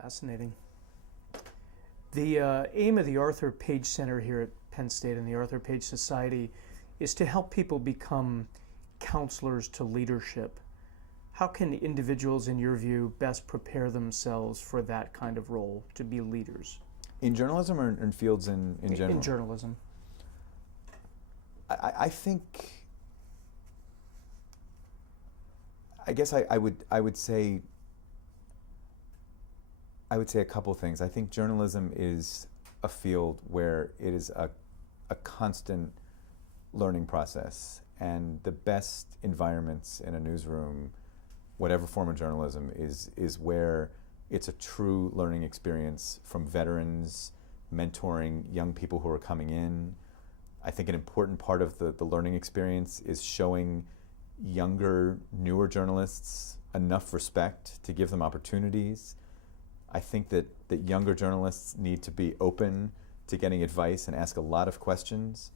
Fascinating. The aim of the Arthur Page Center here at Penn State and the Arthur Page Society is to help people become counselors to leadership. How can individuals, in your view, best prepare themselves for that kind of role, to be leaders? In journalism or in fields in general? In journalism. I think, I guess I would say a couple things. I think journalism is a field where it is a constant learning process, and the best environments in a newsroom, whatever form of journalism, is where it's a true learning experience from veterans, mentoring young people who are coming in. I think an important part of the learning experience is showing younger, newer journalists enough respect to give them opportunities. I think that younger journalists need to be open to getting advice and ask a lot of questions.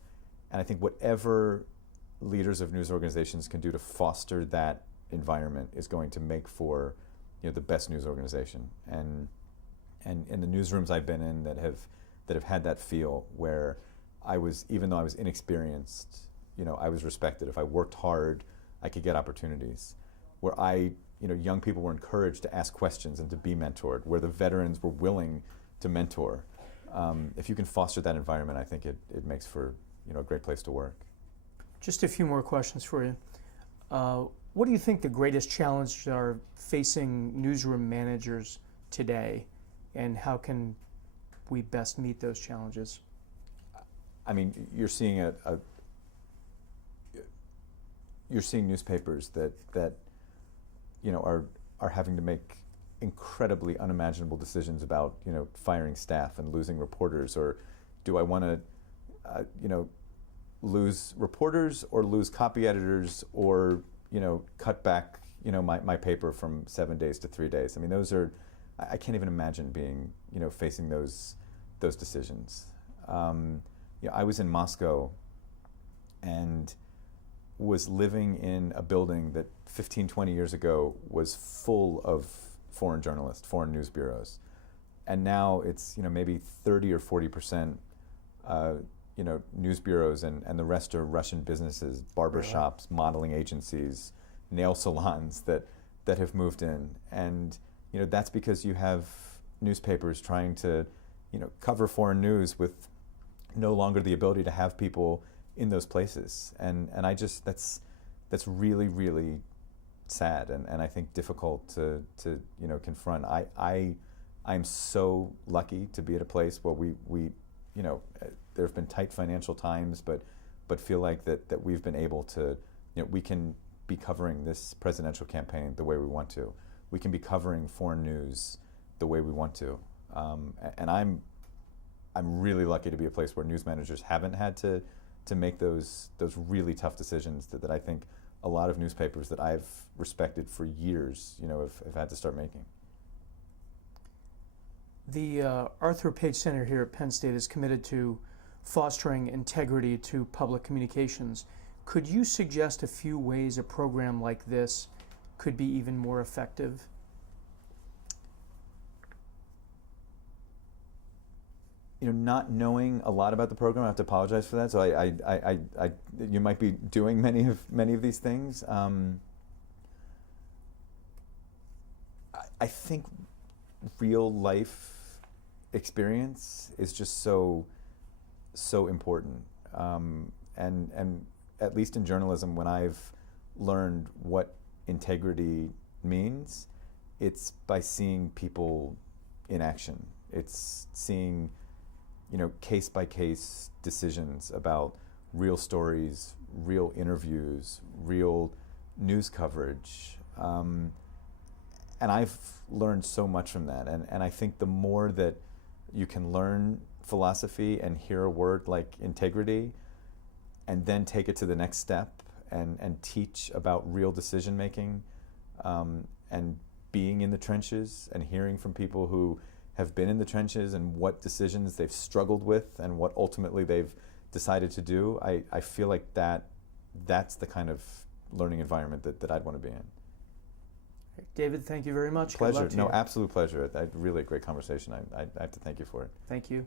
And I think whatever leaders of news organizations can do to foster that environment is going to make for, the best news organization. And in the newsrooms I've been in that have had that feel, where even though I was inexperienced, I was respected. If I worked hard, I could get opportunities. Where young people were encouraged to ask questions and to be mentored, where the veterans were willing to mentor. If you can foster that environment, I think it makes for a great place to work. Just a few more questions for you. What do you think the greatest challenges are facing newsroom managers today, and how can we best meet those challenges? I mean, you're seeing you're seeing newspapers that are having to make incredibly unimaginable decisions about firing staff and losing reporters, or do I want to lose reporters or lose copy editors, or cut back my paper from 7 days to 3 days. I mean, I can't even imagine being facing those decisions. I was in Moscow and was living in a building that 15, 20 years ago was full of foreign journalists, foreign news bureaus. And now it's, maybe 30 or 40% news bureaus, and the rest are Russian businesses, barbershops, modeling agencies, nail salons that have moved in. And that's because you have newspapers trying to cover foreign news with no longer the ability to have people in those places. And I just, that's really, really sad, and I think difficult to confront. I'm so lucky to be at a place where we there have been tight financial times, but feel like that we've been able to, we can be covering this presidential campaign the way we want to. We can be covering foreign news the way we want to. And I'm really lucky to be a place where news managers haven't had to make those really tough decisions that I think a lot of newspapers that I've respected for years, have had to start making. The Arthur Page Center here at Penn State is committed to fostering integrity to public communications. Could you suggest a few ways a program like this could be even more effective? Not knowing a lot about the program, I have to apologize for that. So you might be doing many of these things. I think real life experience is just so important. And at least in journalism, when I've learned what integrity means, it's by seeing people in action. It's seeing case by case decisions about real stories, real interviews, real news coverage. And I've learned so much from that. And I think the more that you can learn philosophy and hear a word like integrity, and then take it to the next step and teach about real decision making, and being in the trenches and hearing from people who have been in the trenches and what decisions they've struggled with and what ultimately they've decided to do, I feel like that's the kind of learning environment that I'd want to be in. David, thank you very much. Good Pleasure. luck to No, you. absolute pleasure. Really a great conversation. I have to thank you for it. Thank you.